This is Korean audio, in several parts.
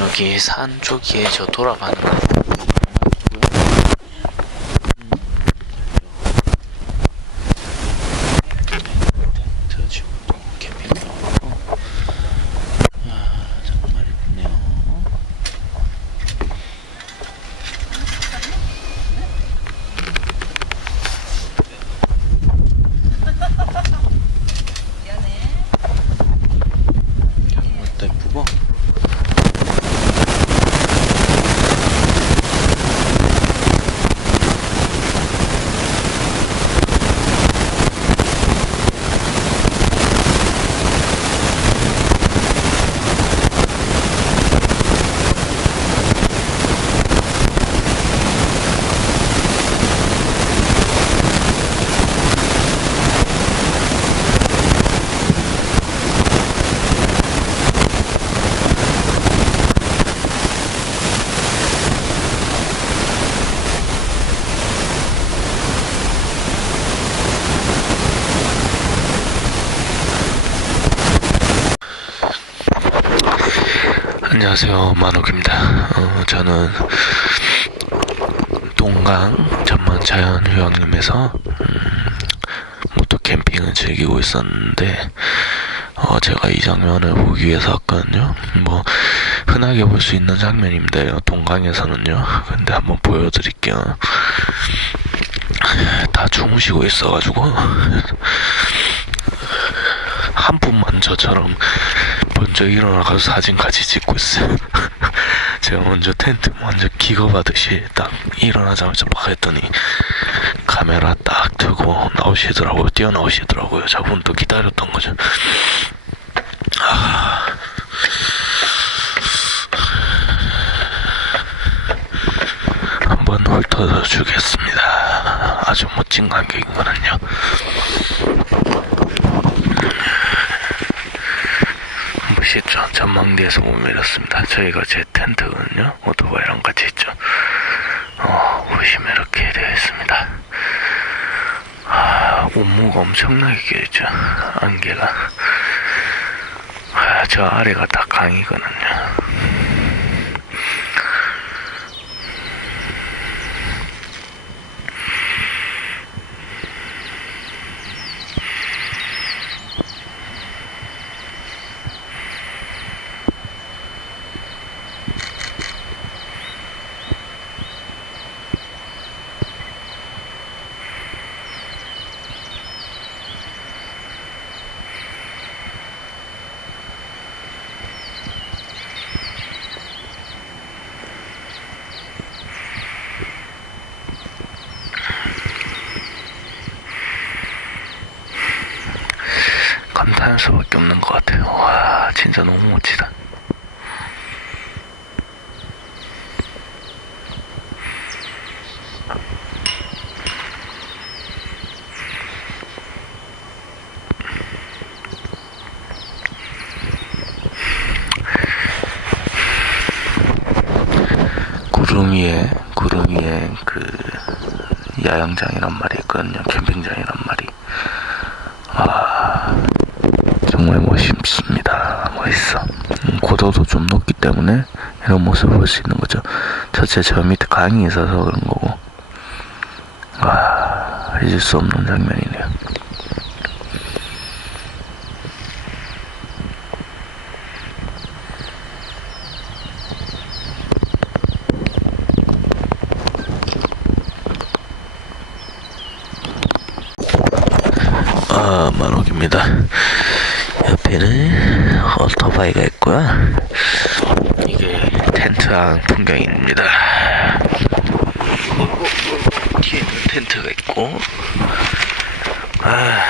여기 산 쪽에 저 돌아가는 거. 저 지금 또 캠핑 나오고. 아, 정말 이쁘네요. 어때, 예쁘고? 안녕하세요 만옥입니다. 어, 저는 동강 전문 자연휴양림에서 음, 모토 캠핑을 즐기고 있었는데 어, 제가 이 장면을 보기 위해서 왔거든요. 뭐 흔하게 볼 수 있는 장면인데요. 동강에서는요. 근데 한번 보여드릴게요. 다 주무시고 있어가지고 한 분만 저처럼 먼저 일어나가서 사진 같이 찍고 있어요. 제가 먼저 텐트 먼저 기겁하듯이 딱 일어나자마자 막 했더니 카메라 딱 들고 나오시더라고요. 뛰어나오시더라고요. 저분 또 기다렸던 거죠. 아. 한번 훑어 주겠습니다. 아주 멋진 광경이거든요. 보시죠. 전망대에서 이렇습니다. 저희가 제 텐트거든요. 오토바이랑 같이 있죠. 어, 보시면 이렇게 되어 있습니다. 아, 온무가 엄청나게 길죠. 안개가. 아, 저 아래가 다 강이거든요. 감탄할 수밖에 없는 것 같아요. 와, 진짜 너무 멋지다. 구름 위에, 구름 위에 그 야영장이란 말이 있거든요. 캠핑장이란 말이. 정말 멋있습니다. 멋있어. 음, 고도도 좀 높기 때문에 이런 모습을 볼 수 있는 거죠. 전체 저 밑에 강이 있어서 그런 거고. 와, 잊을 수 없는 장면이네요. 아, 만옥입니다. 옆에는 오토바이가 있고요. 이게 풍경입니다. 뒤에는 텐트가 있고, 아,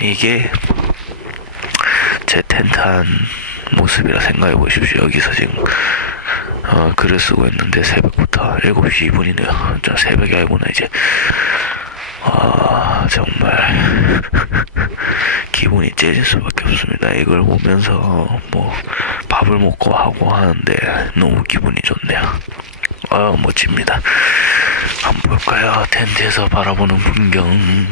이게 제 텐트 한 모습이라 생각해 보십시오. 여기서 지금 어, 글을 쓰고 있는데 새벽부터 7시 2분이네요. 저 새벽이 알고나 이제 아 정말 기분이 째질 수밖에 없습니다. 이걸 보면서 뭐 밥을 먹고 하고 하는데 너무 기분이 좋네요. 아 멋집니다. 한번 볼까요? 텐트에서 바라보는 풍경.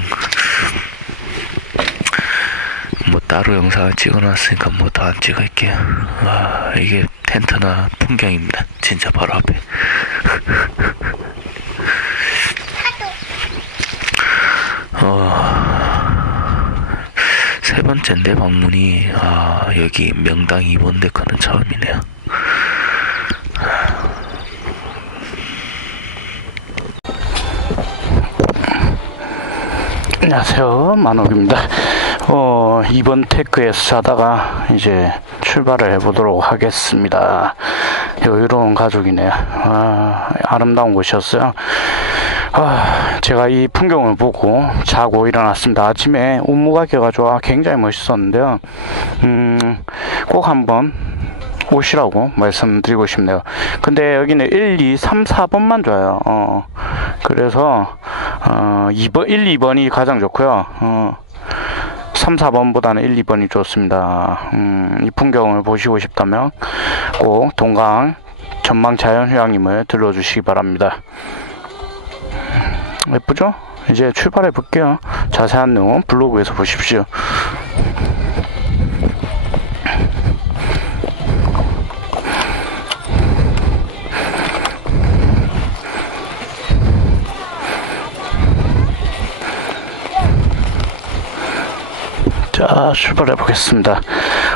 뭐 따로 영상을 찍어놨으니까 뭐더안 찍을게요. 아, 이게 텐트나 풍경입니다. 진짜 바로 앞에. 어, 세 번째인데 방문이. 아 여기 명당 2번 데크는 처음이네요. 안녕하세요 만옥입니다. 어, 이번 테크에서 자다가 이제 출발을 해보도록 하겠습니다 여유로운 가족이네요 아, 아름다운 곳이었어요 아, 제가 이 풍경을 보고 자고 일어났습니다 아침에 운무가 껴가지고 아, 굉장히 멋있었는데요 음, 꼭 한번 오시라고 말씀드리고 싶네요. 근데 여기는 1, 2, 3, 4번만 줘요. 어, 그래서, 어, 2번, 1, 2번이 가장 좋고요. 어, 3, 4번보다는 1, 2번이 좋습니다. 음, 이 풍경을 보시고 싶다면 꼭 동강 전망 자연휴양림을 들러주시기 바랍니다. 예쁘죠? 이제 출발해 볼게요. 자세한 내용은 블로그에서 보십시오. 자 출발해 보겠습니다.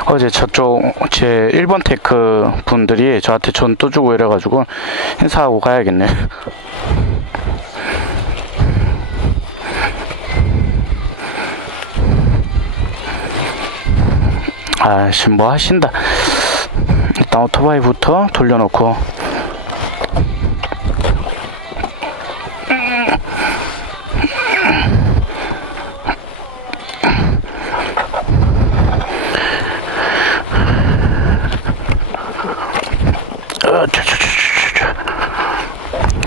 어제 저쪽 제 1번 테크 분들이 저한테 전 또 주고 이래가지고 인사하고 가야겠네. 아씨 뭐 하신다. 일단 오토바이부터 돌려놓고 어, 저, 저, 저, 저,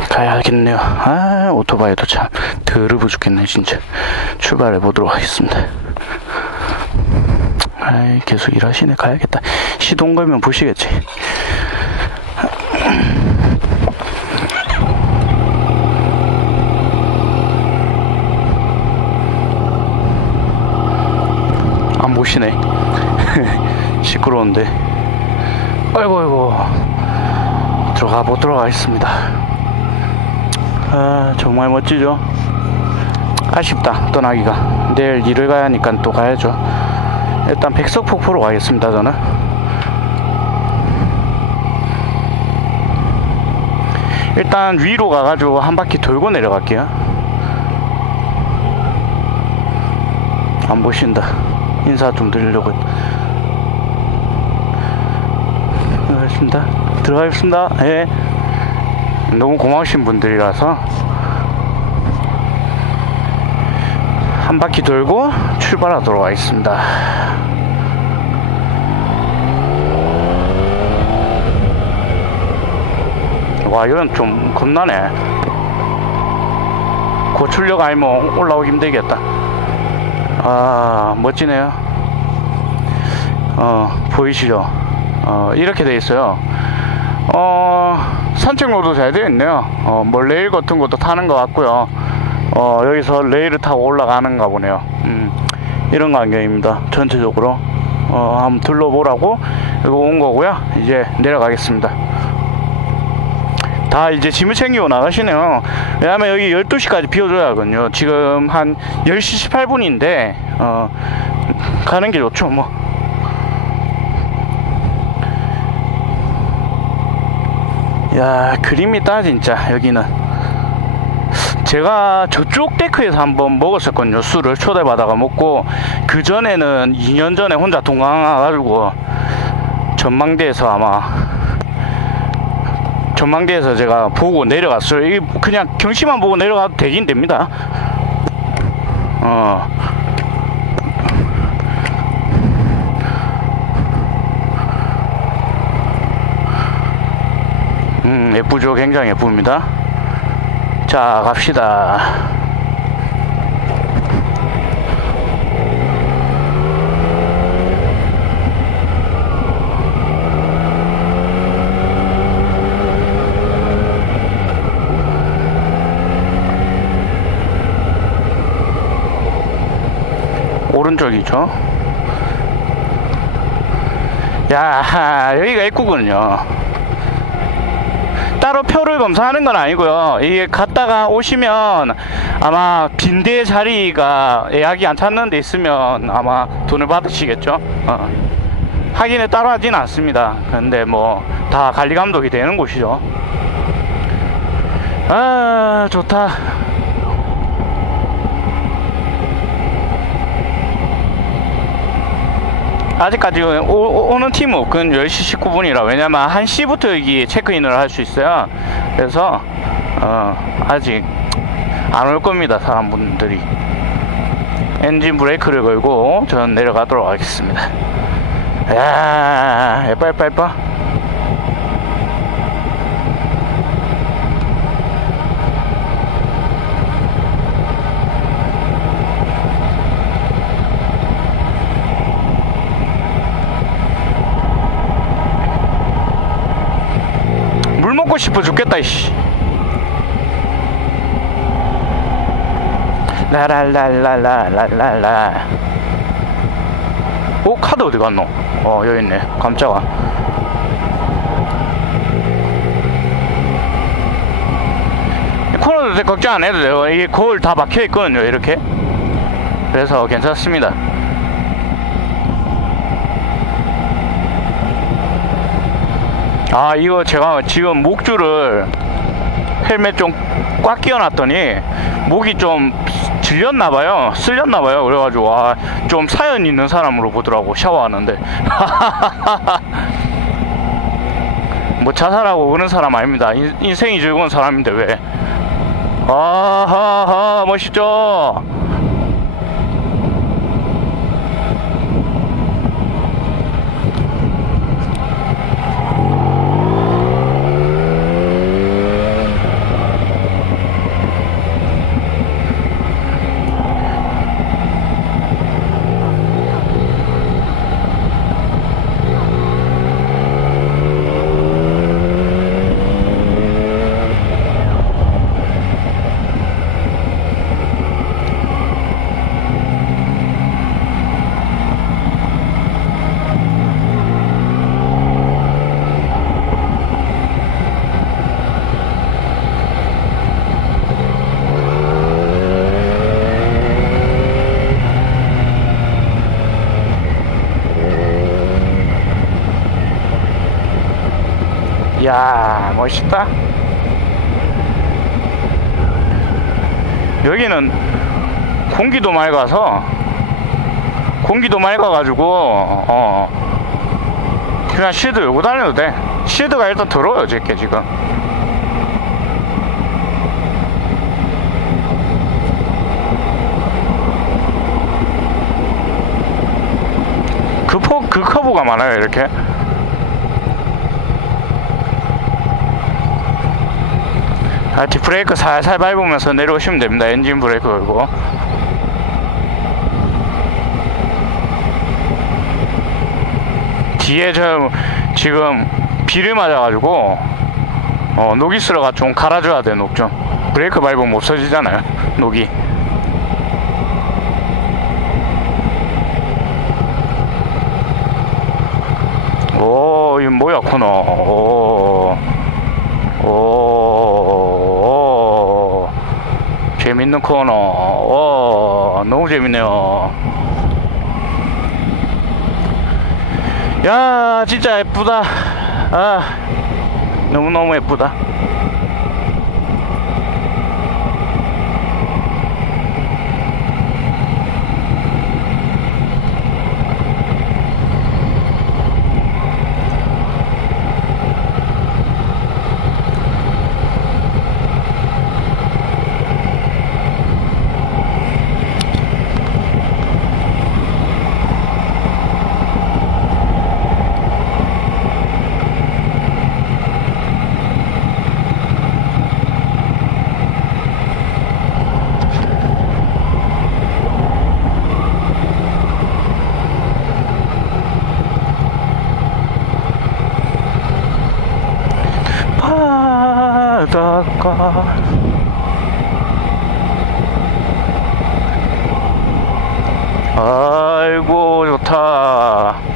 저. 가야겠네요. 아, 오토바이도 참 더러워 죽겠네, 진짜. 출발해 보도록 하겠습니다. 아이, 계속 일하시네. 가야겠다. 시동 걸면 보시겠지. 안 보시네. 시끄러운데. 아이고, 아이고. 들어가 보도록 하겠습니다. 아, 정말 멋지죠? 아쉽다, 떠나기가. 내일 일을 가야 하니까 또 가야죠. 일단 백석폭포로 가겠습니다, 저는. 일단 위로 가가지고 한 바퀴 돌고 내려갈게요. 안 보신다. 인사 좀 드리려고. 했- 알겠습니다. 들어가겠습니다. 예. 너무 고마우신 분들이라서 한 바퀴 돌고 출발하도록 하겠습니다. 와, 이건 좀 겁나네. 고출력 아니면 올라오기 힘들겠다. 아, 멋지네요. 어, 보이시죠? 어, 이렇게 돼 있어요. 어, 산책로도 잘 되어 있네요. 어, 뭐 레일 같은 것도 타는 것 같고요. 어, 여기서 레일을 타고 올라가는가 보네요. 음, 이런 광경입니다. 전체적으로. 어, 한번 둘러보라고 이거 온 거고요. 이제 내려가겠습니다. 다 이제 짐을 챙기고 나가시네요. 왜냐면 여기 12시까지 비워줘야 하거든요. 지금 한 10시 18분인데, 어, 가는 게 좋죠, 뭐. 야 그림이 있다 진짜 여기는. 제가 저쪽 데크에서 한번 먹었었거든요 술을 초대받아가 먹고. 그 전에는 2년 전에 혼자 동강 와가지고 전망대에서 아마 전망대에서 제가 보고 내려갔어요. 이 그냥 경치만 보고 내려가도 되긴 됩니다. 어 예쁘죠? 굉장히 예쁩니다. 자, 갑시다. 오른쪽이죠? 야, 여기가 입구군요. 따로 표를 검사하는 건 아니고요. 이게 갔다가 오시면 아마 빈대 자리가 예약이 안 찼는 데 있으면 아마 돈을 받으시겠죠. 어. 확인을 따로 하진 않습니다. 근데 뭐 다 관리 감독이 되는 곳이죠. 아, 좋다. 아직까지 오, 는 팀은 없군 10시 19분이라 왜냐면 1시부터 여기 체크인을 할 수 있어요. 그래서 어, 아직 안 올 겁니다 사람분들이. 엔진 브레이크를 걸고 저는 내려가도록 하겠습니다. 야 예뻐 예뻐 예뻐 물 먹고 싶어 죽겠다 이씨. 라랄랄랄랄랄라. 오 카드 어디 갔노? 어 여기 있네. 깜짝아 코너도 걱정 안 해도 돼요. 이게 거울 다 막혀 있거든요 이렇게. 그래서 괜찮습니다 아 이거 제가 지금 목줄을 헬멧 좀 꽉 끼워놨더니 목이 좀 질렸나 봐요. 쓸렸나 봐요. 그래가지고 아, 좀 사연 있는 사람으로 보더라고 샤워하는데. 뭐 자살하고 그런 사람 아닙니다. 인, 인생이 즐거운 사람인데 왜. 아하하 멋있죠 이야 멋있다. 여기는 공기도 맑아서 공기도 맑아가지고 어 그냥 시드 열고 다녀도 돼. 시드가 일단 더러워요 제게 지금. 그, 포, 그 커브가 많아요 이렇게 아, 뒷브레이크 살살 밟으면서 내려오시면 됩니다. 엔진 브레이크 걸고. 뒤에 저 지금 비를 맞아가지고 어, 녹이스러가 좀 갈아줘야 돼, 녹 좀. 브레이크 밟으면 없어지잖아요, 녹이. 오, 이 뭐야, 코너. 오. 오, 오, 재밌는 코너. 오, 너무 재밌네요. 야, 진짜 예쁘다. 아, 너무너무 예쁘다. 바닷가 아이고 좋다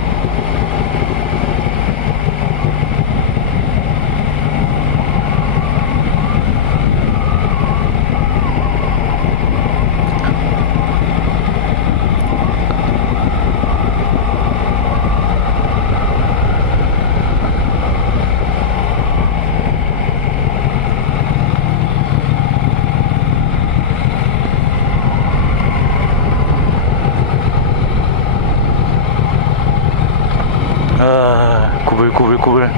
구불구불.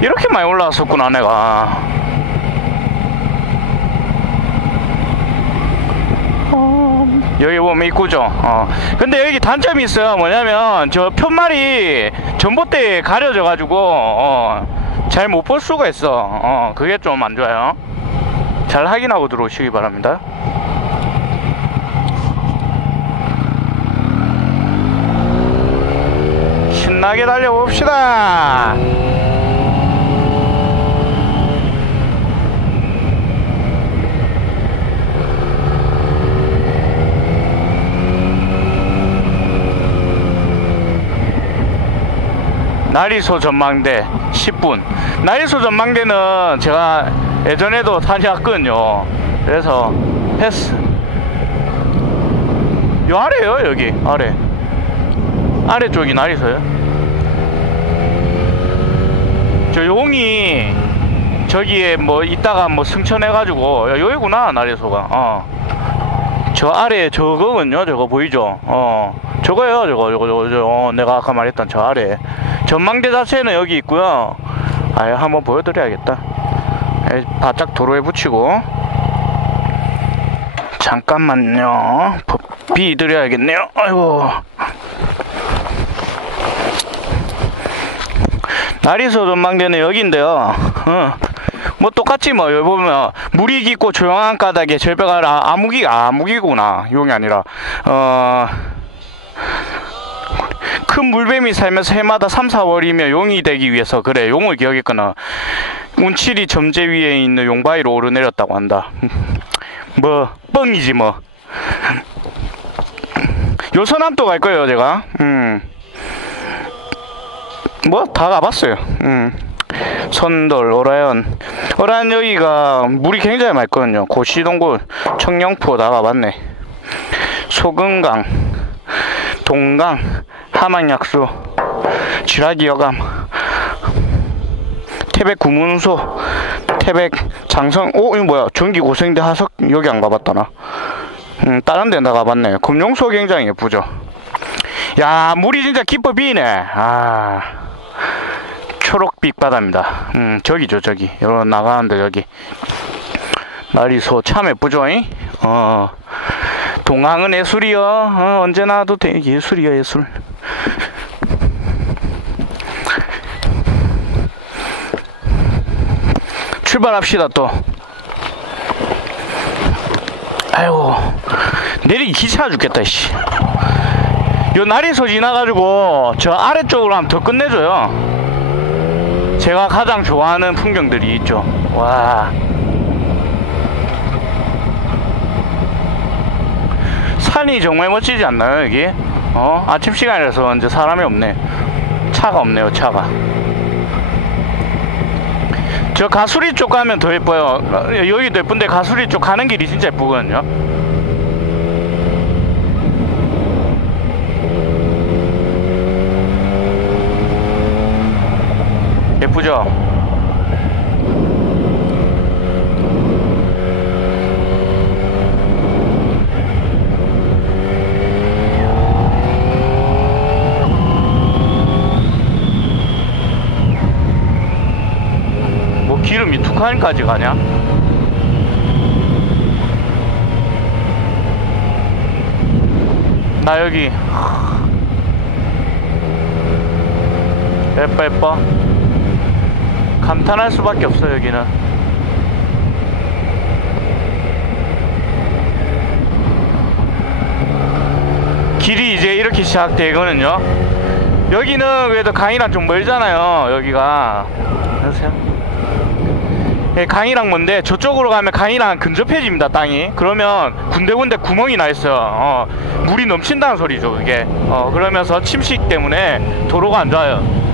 이렇게 많이 올라왔었구나 내가. 어, 여기 보면 입구죠? 어. 근데 여기 단점이 있어요. 뭐냐면 저 편말이 전봇대에 가려져 가지고 어, 잘 못 볼 수가 있어. 어, 그게 좀 안 좋아요. 잘 확인하고 들어오시기 바랍니다 신나게 달려봅시다. 나리소 전망대 10분. 나리소 전망대는 제가 예전에도 다녀왔거든요. 그래서 패스. 요 아래요 여기 아래. 아래쪽이 나리소요. 저 용이 저기에 뭐 있다가 뭐 승천해가지고 야, 여기구나 나리소가. 어 저 아래 저거군요 저거 보이죠? 어. 저거요 저거 저거 저거, 저거. 어, 내가 아까 말했던 저 아래. 전망대 자체는 여기 있고요. 아 한번 보여드려야겠다. 에, 바짝 도로에 붙이고. 잠깐만요. 비 드려야겠네요. 아이고 나리소 전망대는 여기인데요. 어. 뭐 똑같지 뭐 여기 보면 물이 깊고 조용한 까닭에 절벽 아래 아, 아무기 아, 아무기구나 용이 아니라 어. 큰 물뱀이 살면서 해마다 3, 4월이면 용이 되기 위해서 그래 용을 기억했거나 운칠이 점제 위에 있는 용바위로 오르내렸다고 한다 뭐 뻥이지 뭐 요서남도 갈 거예요 제가 음. 뭐 다 가봤어요. 음. 선돌, 오라연. 오라연 여기가 물이 굉장히 맑거든요. 고시동굴, 청령포 다 가봤네. 소금강, 동강, 하만약수, 지라기 여감, 태백 구문소, 태백 장성, 오, 이거 뭐야. 전기 고생대 하석, 여기 안 가봤다, 나. 음, 다른 데나 가봤네. 금룡소 굉장히 예쁘죠. 야, 물이 진짜 깊어 비네. 아. 초록빛 바다입니다. 음, 저기죠, 저기. 여러 나가는데, 저기. 나리소 참 예쁘죠, 잉? 어. 동항은 예술이요. 어, 언제나 와도 돼. 예술이요, 예술. 출발합시다, 또. 아이고. 내리기 귀찮아 죽겠다, 씨. 요 나리소 지나가지고 저 아래쪽으로 하면 더 끝내줘요. 제가 가장 좋아하는 풍경들이 있죠. 와. 산이 정말 멋지지 않나요, 여기? 어? 아침 시간이라서 이제 사람이 없네. 차가 없네요, 차가. 저 가수리 쪽 가면 더 예뻐요. 여기도 예쁜데 가수리 쪽 가는 길이 진짜 예쁘거든요. 예쁘죠? 뭐 기름이 두 칸까지 가냐? 나 여기 예뻐 예뻐 감탄할 수밖에 없어 여기는. 길이 이제 이렇게 시작되거든요. 여기는 그래도 강이랑 좀 멀잖아요 여기가. 안녕하세요. 예, 강이랑 먼데? 저쪽으로 가면 강이랑 근접해집니다 땅이. 그러면 군데군데 구멍이 나 있어요. 어, 물이 넘친다는 소리죠 그게. 어, 그러면서 침식 때문에 도로가 안 좋아요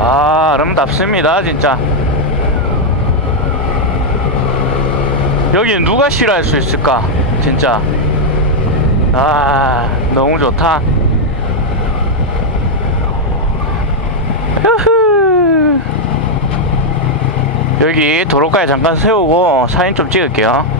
아 아름 답습니다 진짜. 여기 누가 싫어할 수 있을까 진짜. 아 너무 좋다. 여기 도로가에 잠깐 세우고 사진 좀 찍을게요. 어,